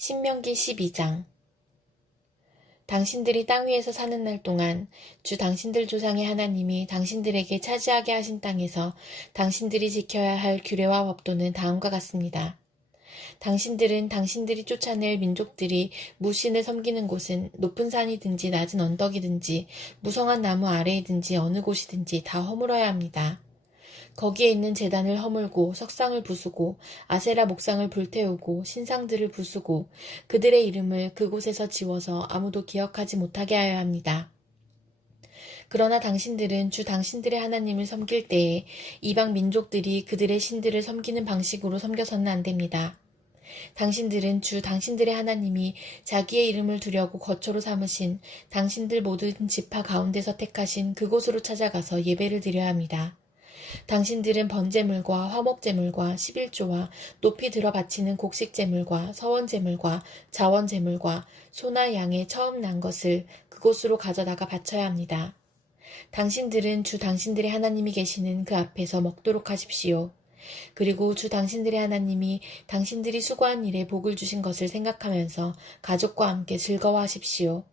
신명기 12장. 당신들이 땅 위에서 사는 날 동안 주 당신들 조상의 하나님이 당신들에게 차지하게 하신 땅에서 당신들이 지켜야 할 규례와 법도는 다음과 같습니다. 당신들은 당신들이 쫓아낼 민족들이 무신을 섬기는 곳은 높은 산이든지 낮은 언덕이든지 무성한 나무 아래이든지 어느 곳이든지 다 허물어야 합니다. 거기에 있는 제단을 허물고 석상을 부수고 아세라 목상을 불태우고 신상들을 부수고 그들의 이름을 그곳에서 지워서 아무도 기억하지 못하게 하여야 합니다. 그러나 당신들은 주 당신들의 하나님을 섬길 때에 이방 민족들이 그들의 신들을 섬기는 방식으로 섬겨서는 안 됩니다. 당신들은 주 당신들의 하나님이 자기의 이름을 두려고 거처로 삼으신 당신들 모든 지파 가운데서 택하신 그곳으로 찾아가서 예배를 드려야 합니다. 당신들은 번제물과 화목제물과 11조와 높이 들어 바치는 곡식제물과 서원제물과 자원제물과 소나 양의 처음 난 것을 그곳으로 가져다가 바쳐야 합니다. 당신들은 주 당신들의 하나님이 계시는 그 앞에서 먹도록 하십시오. 그리고 주 당신들의 하나님이 당신들이 수고한 일에 복을 주신 것을 생각하면서 가족과 함께 즐거워하십시오.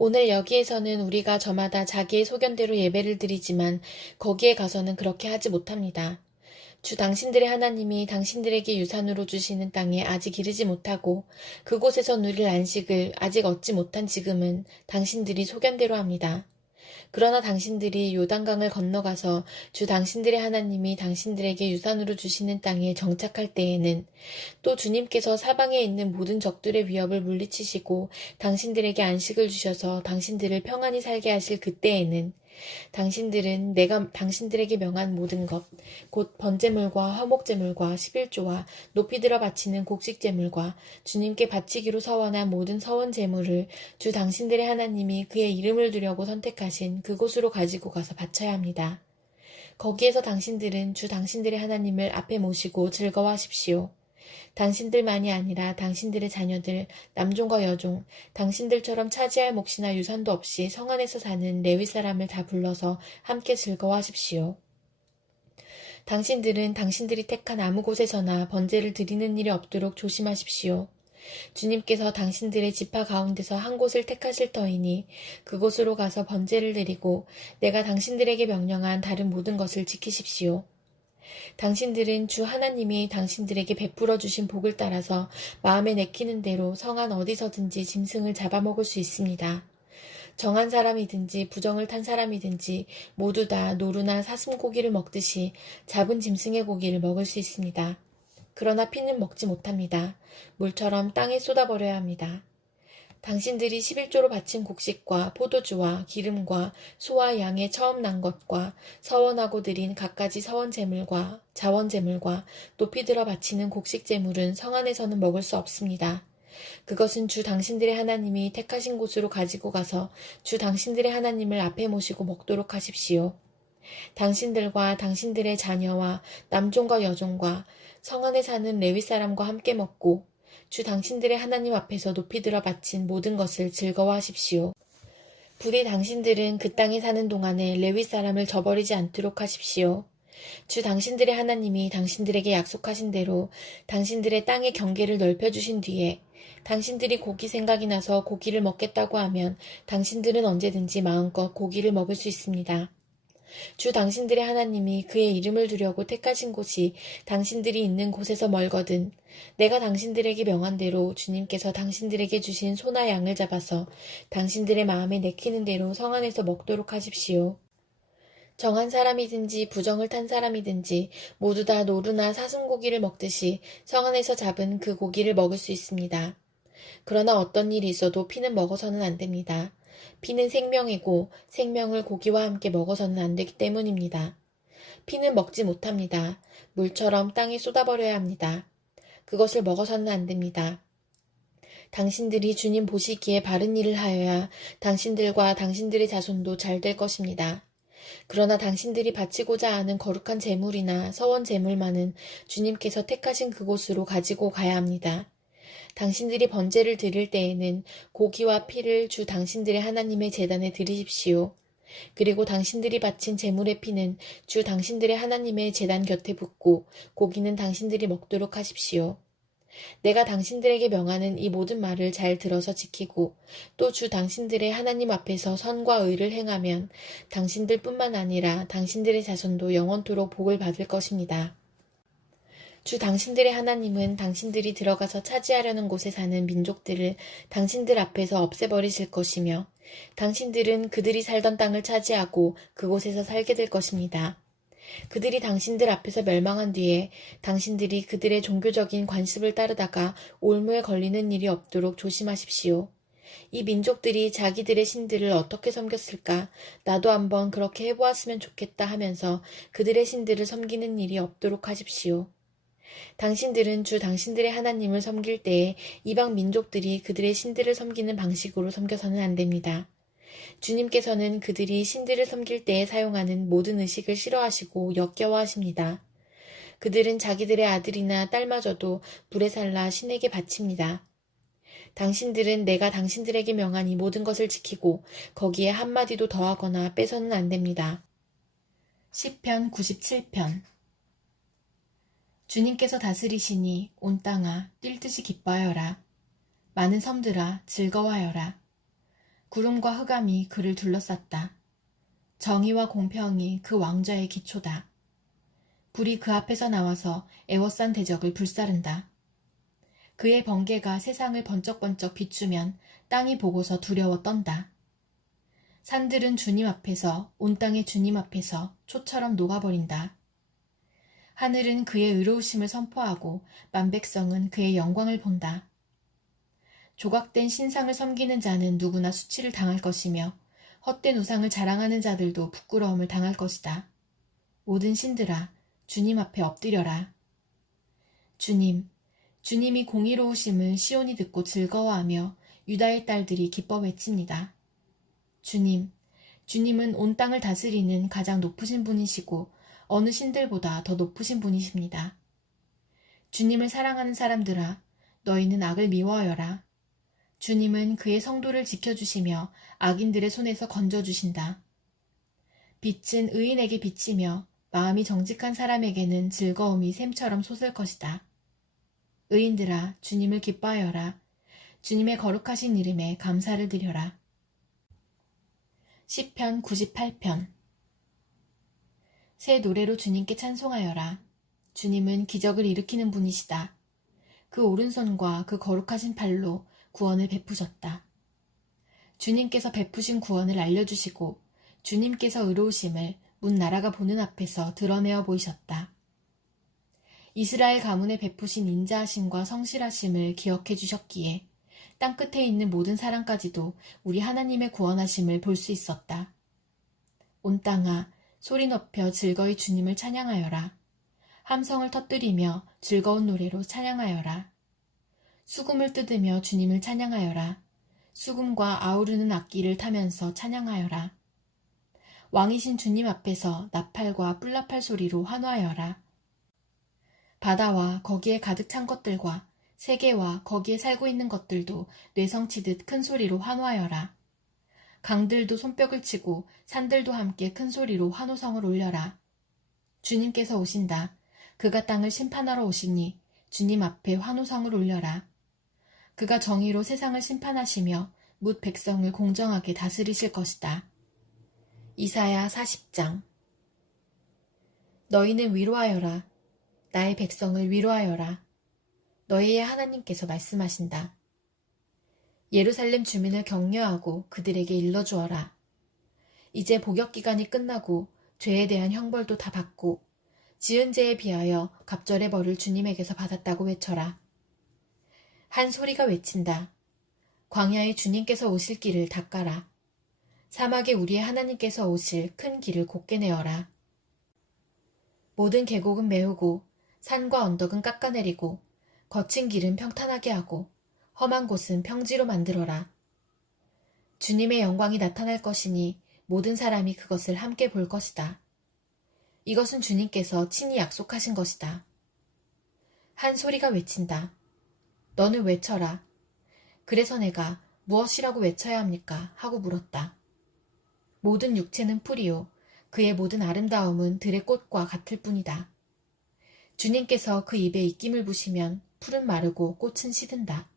오늘 여기에서는 우리가 저마다 자기의 소견대로 예배를 드리지만 거기에 가서는 그렇게 하지 못합니다. 주 당신들의 하나님이 당신들에게 유산으로 주시는 땅에 아직 이르지 못하고 그곳에서 누릴 안식을 아직 얻지 못한 지금은 당신들이 소견대로 합니다. 그러나 당신들이 요단강을 건너가서 주 당신들의 하나님이 당신들에게 유산으로 주시는 땅에 정착할 때에는 또 주님께서 사방에 있는 모든 적들의 위협을 물리치시고 당신들에게 안식을 주셔서 당신들을 평안히 살게 하실 그때에는 당신들은 내가 당신들에게 명한 모든 것, 곧 번제물과 화목제물과 11조와 높이 들어 바치는 곡식제물과 주님께 바치기로 서원한 모든 서원제물을 주 당신들의 하나님이 그의 이름을 두려고 선택하신 그곳으로 가지고 가서 바쳐야 합니다. 거기에서 당신들은 주 당신들의 하나님을 앞에 모시고 즐거워하십시오. 당신들만이 아니라 당신들의 자녀들, 남종과 여종, 당신들처럼 차지할 몫이나 유산도 없이 성 안에서 사는 레위 사람을 다 불러서 함께 즐거워하십시오. 당신들은 당신들이 택한 아무 곳에서나 번제를 드리는 일이 없도록 조심하십시오. 주님께서 당신들의 지파 가운데서 한 곳을 택하실 터이니 그곳으로 가서 번제를 드리고 내가 당신들에게 명령한 다른 모든 것을 지키십시오. 당신들은 주 하나님이 당신들에게 베풀어 주신 복을 따라서 마음에 내키는 대로 성안 어디서든지 짐승을 잡아먹을 수 있습니다. 정한 사람이든지 부정을 탄 사람이든지 모두 다 노루나 사슴고기를 먹듯이 잡은 짐승의 고기를 먹을 수 있습니다. 그러나 피는 먹지 못합니다. 물처럼 땅에 쏟아버려야 합니다. 당신들이 11조로 바친 곡식과 포도주와 기름과 소와 양의 처음 난 것과 서원하고 드린 갖가지 서원제물과 자원제물과 높이 들어 바치는 곡식제물은 성 안에서는 먹을 수 없습니다. 그것은 주 당신들의 하나님이 택하신 곳으로 가지고 가서 주 당신들의 하나님을 앞에 모시고 먹도록 하십시오. 당신들과 당신들의 자녀와 남종과 여종과 성 안에 사는 레위 사람과 함께 먹고 주 당신들의 하나님 앞에서 높이 들어 바친 모든 것을 즐거워하십시오. 부디 당신들은 그 땅에 사는 동안에 레위 사람을 저버리지 않도록 하십시오. 주 당신들의 하나님이 당신들에게 약속하신 대로 당신들의 땅의 경계를 넓혀주신 뒤에 당신들이 고기 생각이 나서 고기를 먹겠다고 하면 당신들은 언제든지 마음껏 고기를 먹을 수 있습니다. 주 당신들의 하나님이 그의 이름을 두려고 택하신 곳이 당신들이 있는 곳에서 멀거든 내가 당신들에게 명한 대로 주님께서 당신들에게 주신 소나 양을 잡아서 당신들의 마음에 내키는 대로 성 안에서 먹도록 하십시오. 정한 사람이든지 부정을 탄 사람이든지 모두 다 노루나 사슴고기를 먹듯이 성 안에서 잡은 그 고기를 먹을 수 있습니다. 그러나 어떤 일이 있어도 피는 먹어서는 안 됩니다. 피는 생명이고 생명을 고기와 함께 먹어서는 안 되기 때문입니다. 피는 먹지 못합니다. 물처럼 땅에 쏟아버려야 합니다. 그것을 먹어서는 안 됩니다. 당신들이 주님 보시기에 바른 일을 하여야 당신들과 당신들의 자손도 잘 될 것입니다. 그러나 당신들이 바치고자 하는 거룩한 제물이나 서원 제물만은 주님께서 택하신 그곳으로 가지고 가야 합니다. 당신들이 번제를 드릴 때에는 고기와 피를 주 당신들의 하나님의 제단에 드리십시오. 그리고 당신들이 바친 제물의 피는 주 당신들의 하나님의 제단 곁에 붓고 고기는 당신들이 먹도록 하십시오. 내가 당신들에게 명하는 이 모든 말을 잘 들어서 지키고 또 주 당신들의 하나님 앞에서 선과 의를 행하면 당신들뿐만 아니라 당신들의 자손도 영원토록 복을 받을 것입니다. 주 당신들의 하나님은 당신들이 들어가서 차지하려는 곳에 사는 민족들을 당신들 앞에서 없애버리실 것이며 당신들은 그들이 살던 땅을 차지하고 그곳에서 살게 될 것입니다. 그들이 당신들 앞에서 멸망한 뒤에 당신들이 그들의 종교적인 관습을 따르다가 올무에 걸리는 일이 없도록 조심하십시오. 이 민족들이 자기들의 신들을 어떻게 섬겼을까? 나도 한번 그렇게 해보았으면 좋겠다 하면서 그들의 신들을 섬기는 일이 없도록 하십시오. 당신들은 주 당신들의 하나님을 섬길 때에 이방 민족들이 그들의 신들을 섬기는 방식으로 섬겨서는 안 됩니다. 주님께서는 그들이 신들을 섬길 때에 사용하는 모든 의식을 싫어하시고 역겨워하십니다. 그들은 자기들의 아들이나 딸마저도 불에 살라 신에게 바칩니다. 당신들은 내가 당신들에게 명한 이 모든 것을 지키고 거기에 한마디도 더하거나 빼서는 안 됩니다. 시편 97편. 주님께서 다스리시니 온 땅아 뛸 듯이 기뻐하여라. 많은 섬들아 즐거워하여라. 구름과 흑암이 그를 둘러쌌다. 정의와 공평이 그 왕좌의 기초다. 불이 그 앞에서 나와서 애워싼 대적을 불사른다. 그의 번개가 세상을 번쩍번쩍 비추면 땅이 보고서 두려워 떤다. 산들은 주님 앞에서 온 땅의 주님 앞에서 초처럼 녹아버린다. 하늘은 그의 의로우심을 선포하고 만백성은 그의 영광을 본다. 조각된 신상을 섬기는 자는 누구나 수치를 당할 것이며 헛된 우상을 자랑하는 자들도 부끄러움을 당할 것이다. 모든 신들아 주님 앞에 엎드려라. 주님이 공의로우심을 시온이 듣고 즐거워하며 유다의 딸들이 기뻐 외칩니다. 주님은 온 땅을 다스리는 가장 높으신 분이시고 어느 신들보다 더 높으신 분이십니다. 주님을 사랑하는 사람들아, 너희는 악을 미워하여라. 주님은 그의 성도를 지켜주시며 악인들의 손에서 건져주신다. 빛은 의인에게 비치며 마음이 정직한 사람에게는 즐거움이 샘처럼 솟을 것이다. 의인들아, 주님을 기뻐하여라. 주님의 거룩하신 이름에 감사를 드려라. 시편 98편. 새 노래로 주님께 찬송하여라. 주님은 기적을 일으키는 분이시다. 그 오른손과 그 거룩하신 팔로 구원을 베푸셨다. 주님께서 베푸신 구원을 알려주시고 주님께서 의로우심을 문 나라가 보는 앞에서 드러내어 보이셨다. 이스라엘 가문에 베푸신 인자하심과 성실하심을 기억해 주셨기에 땅끝에 있는 모든 사람까지도 우리 하나님의 구원하심을 볼 수 있었다. 온 땅아 소리 높여 즐거이 주님을 찬양하여라. 함성을 터뜨리며 즐거운 노래로 찬양하여라. 수금을 뜯으며 주님을 찬양하여라. 수금과 아우르는 악기를 타면서 찬양하여라. 왕이신 주님 앞에서 나팔과 뿔나팔 소리로 환호하여라. 바다와 거기에 가득 찬 것들과 세계와 거기에 살고 있는 것들도 뇌성치듯 큰 소리로 환호하여라. 강들도 손뼉을 치고 산들도 함께 큰 소리로 환호성을 올려라. 주님께서 오신다. 그가 땅을 심판하러 오시니 주님 앞에 환호성을 올려라. 그가 정의로 세상을 심판하시며 뭇 백성을 공정하게 다스리실 것이다. 이사야 40장. 너희는 위로하여라. 나의 백성을 위로하여라. 너희의 하나님께서 말씀하신다. 예루살렘 주민을 격려하고 그들에게 일러주어라. 이제 복역기간이 끝나고 죄에 대한 형벌도 다 받고 지은 죄에 비하여 갑절의 벌을 주님에게서 받았다고 외쳐라. 한 소리가 외친다. 광야에 주님께서 오실 길을 닦아라. 사막에 우리의 하나님께서 오실 큰 길을 곧게 내어라. 모든 계곡은 메우고 산과 언덕은 깎아내리고 거친 길은 평탄하게 하고 험한 곳은 평지로 만들어라. 주님의 영광이 나타날 것이니 모든 사람이 그것을 함께 볼 것이다. 이것은 주님께서 친히 약속하신 것이다. 한 소리가 외친다. 너는 외쳐라. 그래서 내가 무엇이라고 외쳐야 합니까? 하고 물었다. 모든 육체는 풀이요. 그의 모든 아름다움은 들의 꽃과 같을 뿐이다. 주님께서 그 입에 입김을 부시면 풀은 마르고 꽃은 시든다.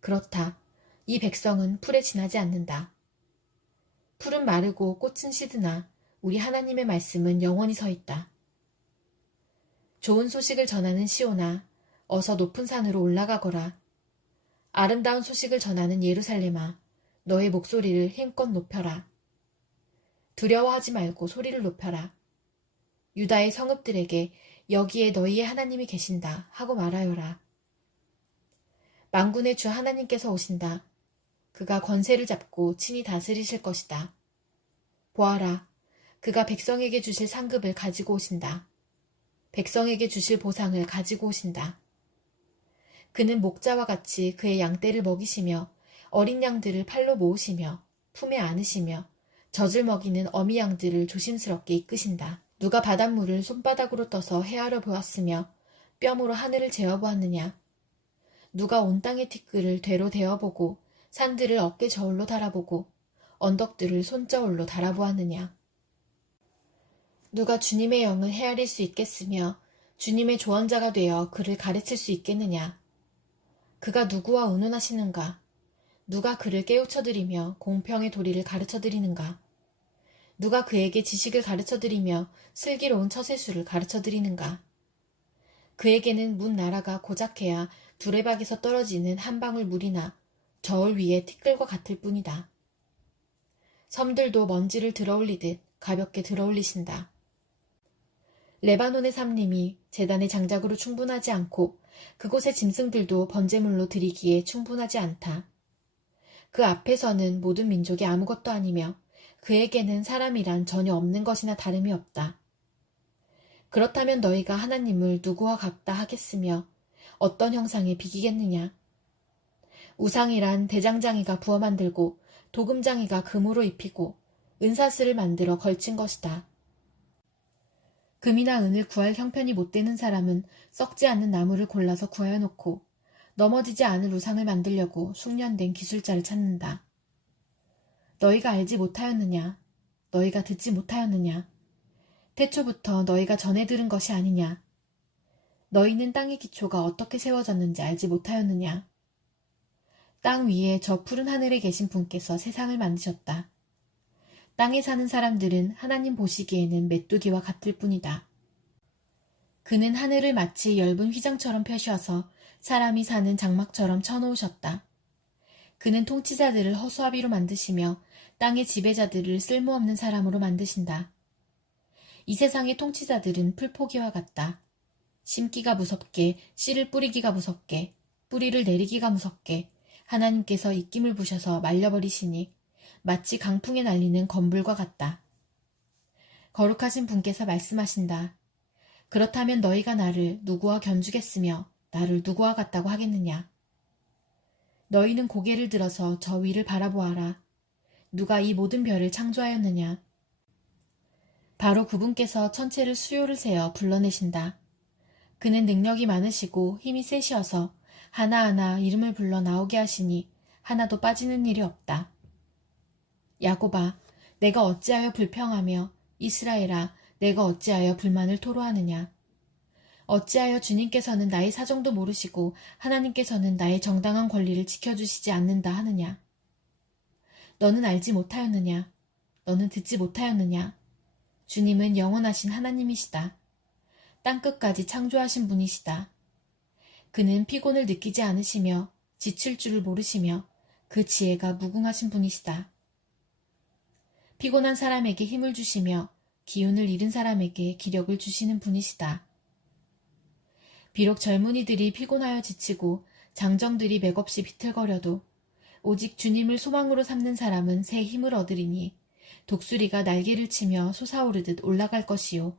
그렇다. 이 백성은 풀에 지나지 않는다. 풀은 마르고 꽃은 시드나 우리 하나님의 말씀은 영원히 서 있다. 좋은 소식을 전하는 시온아, 어서 높은 산으로 올라가거라. 아름다운 소식을 전하는 예루살렘아, 너의 목소리를 힘껏 높여라. 두려워하지 말고 소리를 높여라. 유다의 성읍들에게 여기에 너희의 하나님이 계신다 하고 말하여라. 만군의 주 하나님께서 오신다. 그가 권세를 잡고 친히 다스리실 것이다. 보아라, 그가 백성에게 주실 상급을 가지고 오신다. 백성에게 주실 보상을 가지고 오신다. 그는 목자와 같이 그의 양떼를 먹이시며 어린 양들을 팔로 모으시며 품에 안으시며 젖을 먹이는 어미 양들을 조심스럽게 이끄신다. 누가 바닷물을 손바닥으로 떠서 헤아려 보았으며 뼘으로 하늘을 재어보았느냐. 누가 온 땅의 티끌을 되로 대어보고 산들을 어깨 저울로 달아보고 언덕들을 손저울로 달아보았느냐. 누가 주님의 영을 헤아릴 수 있겠으며 주님의 조언자가 되어 그를 가르칠 수 있겠느냐. 그가 누구와 의논하시는가. 누가 그를 깨우쳐드리며 공평의 도리를 가르쳐드리는가. 누가 그에게 지식을 가르쳐드리며 슬기로운 처세술을 가르쳐드리는가. 그에게는 문 나라가 고작해야 두레박에서 떨어지는 한 방울 물이나 저울 위의 티끌과 같을 뿐이다. 섬들도 먼지를 들어올리듯 가볍게 들어올리신다. 레바논의 삼림이 제단의 장작으로 충분하지 않고 그곳의 짐승들도 번제물로 드리기에 충분하지 않다. 그 앞에서는 모든 민족이 아무것도 아니며 그에게는 사람이란 전혀 없는 것이나 다름이 없다. 그렇다면 너희가 하나님을 누구와 같다 하겠으며 어떤 형상에 비기겠느냐. 우상이란 대장장이가 부어 만들고 도금장이가 금으로 입히고 은사슬을 만들어 걸친 것이다. 금이나 은을 구할 형편이 못 되는 사람은 썩지 않는 나무를 골라서 구하여 놓고 넘어지지 않을 우상을 만들려고 숙련된 기술자를 찾는다. 너희가 알지 못하였느냐? 너희가 듣지 못하였느냐? 태초부터 너희가 전해 들은 것이 아니냐? 너희는 땅의 기초가 어떻게 세워졌는지 알지 못하였느냐? 땅 위에 저 푸른 하늘에 계신 분께서 세상을 만드셨다. 땅에 사는 사람들은 하나님 보시기에는 메뚜기와 같을 뿐이다. 그는 하늘을 마치 엷은 휘장처럼 펴셔서 사람이 사는 장막처럼 쳐놓으셨다. 그는 통치자들을 허수아비로 만드시며 땅의 지배자들을 쓸모없는 사람으로 만드신다. 이 세상의 통치자들은 풀포기와 같다. 심기가 무섭게, 씨를 뿌리기가 무섭게, 뿌리를 내리기가 무섭게 하나님께서 입김을 부셔서 말려버리시니 마치 강풍에 날리는 건불과 같다. 거룩하신 분께서 말씀하신다. 그렇다면 너희가 나를 누구와 견주겠으며 나를 누구와 같다고 하겠느냐. 너희는 고개를 들어서 저 위를 바라보아라. 누가 이 모든 별을 창조하였느냐. 바로 그분께서 천체를 수요를 세어 불러내신다. 그는 능력이 많으시고 힘이 세시어서 하나하나 이름을 불러 나오게 하시니 하나도 빠지는 일이 없다. 야곱아, 내가 어찌하여 불평하며 이스라엘아, 내가 어찌하여 불만을 토로하느냐. 어찌하여 주님께서는 나의 사정도 모르시고 하나님께서는 나의 정당한 권리를 지켜주시지 않는다 하느냐. 너는 알지 못하였느냐. 너는 듣지 못하였느냐. 주님은 영원하신 하나님이시다. 땅끝까지 창조하신 분이시다. 그는 피곤을 느끼지 않으시며 지칠 줄을 모르시며 그 지혜가 무궁하신 분이시다. 피곤한 사람에게 힘을 주시며 기운을 잃은 사람에게 기력을 주시는 분이시다. 비록 젊은이들이 피곤하여 지치고 장정들이 맥없이 비틀거려도 오직 주님을 소망으로 삼는 사람은 새 힘을 얻으리니 독수리가 날개를 치며 솟아오르듯 올라갈 것이요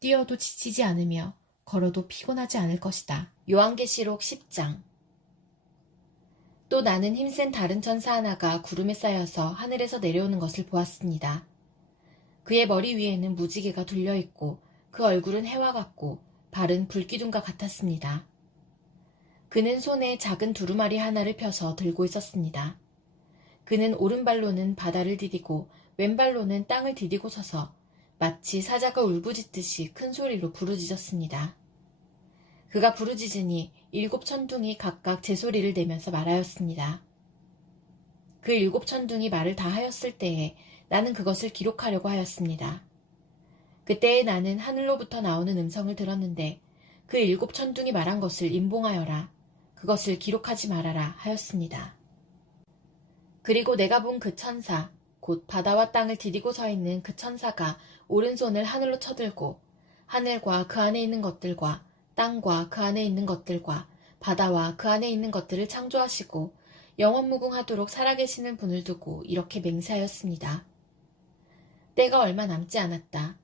뛰어도 지치지 않으며 걸어도 피곤하지 않을 것이다. 요한계시록 10장. 또 나는 힘센 다른 천사 하나가 구름에 쌓여서 하늘에서 내려오는 것을 보았습니다. 그의 머리 위에는 무지개가 둘려있고 그 얼굴은 해와 같고 발은 불기둥과 같았습니다. 그는 손에 작은 두루마리 하나를 펴서 들고 있었습니다. 그는 오른발로는 바다를 디디고 왼발로는 땅을 디디고 서서 마치 사자가 울부짖듯이 큰 소리로 부르짖었습니다. 그가 부르짖으니 7천둥이 각각 제 소리를 내면서 말하였습니다. 그 7천둥이 말을 다 하였을 때에 나는 그것을 기록하려고 하였습니다. 그때에 나는 하늘로부터 나오는 음성을 들었는데 그 7천둥이 말한 것을 임봉하여라. 그것을 기록하지 말아라 하였습니다. 그리고 내가 본 그 천사, 곧 바다와 땅을 디디고 서 있는 그 천사가 오른손을 하늘로 쳐들고 하늘과 그 안에 있는 것들과 땅과 그 안에 있는 것들과 바다와 그 안에 있는 것들을 창조하시고 영원무궁하도록 살아계시는 분을 두고 이렇게 맹세하였습니다. 때가 얼마 남지 않았다.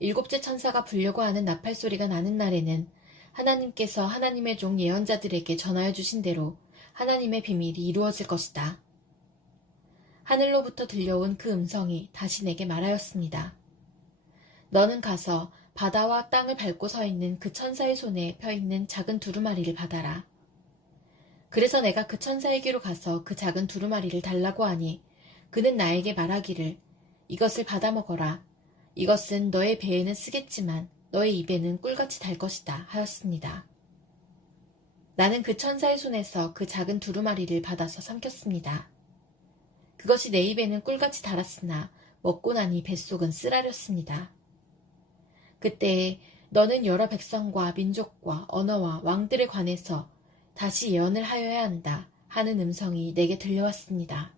7째 천사가 불려고 하는 나팔 소리가 나는 날에는 하나님께서 하나님의 종 예언자들에게 전하여 주신 대로 하나님의 비밀이 이루어질 것이다. 하늘로부터 들려온 그 음성이 다시 내게 말하였습니다. 너는 가서 바다와 땅을 밟고 서 있는 그 천사의 손에 펴 있는 작은 두루마리를 받아라. 그래서 내가 그 천사에게로 가서 그 작은 두루마리를 달라고 하니 그는 나에게 말하기를 이것을 받아 먹어라. 이것은 너의 배에는 쓰겠지만 너의 입에는 꿀같이 달 것이다 하였습니다. 나는 그 천사의 손에서 그 작은 두루마리를 받아서 삼켰습니다. 그것이 내 입에는 꿀같이 달았으나 먹고 나니 뱃속은 쓰라렸습니다. 그때에 너는 여러 백성과 민족과 언어와 왕들에 관해서 다시 예언을 하여야 한다 하는 음성이 내게 들려왔습니다.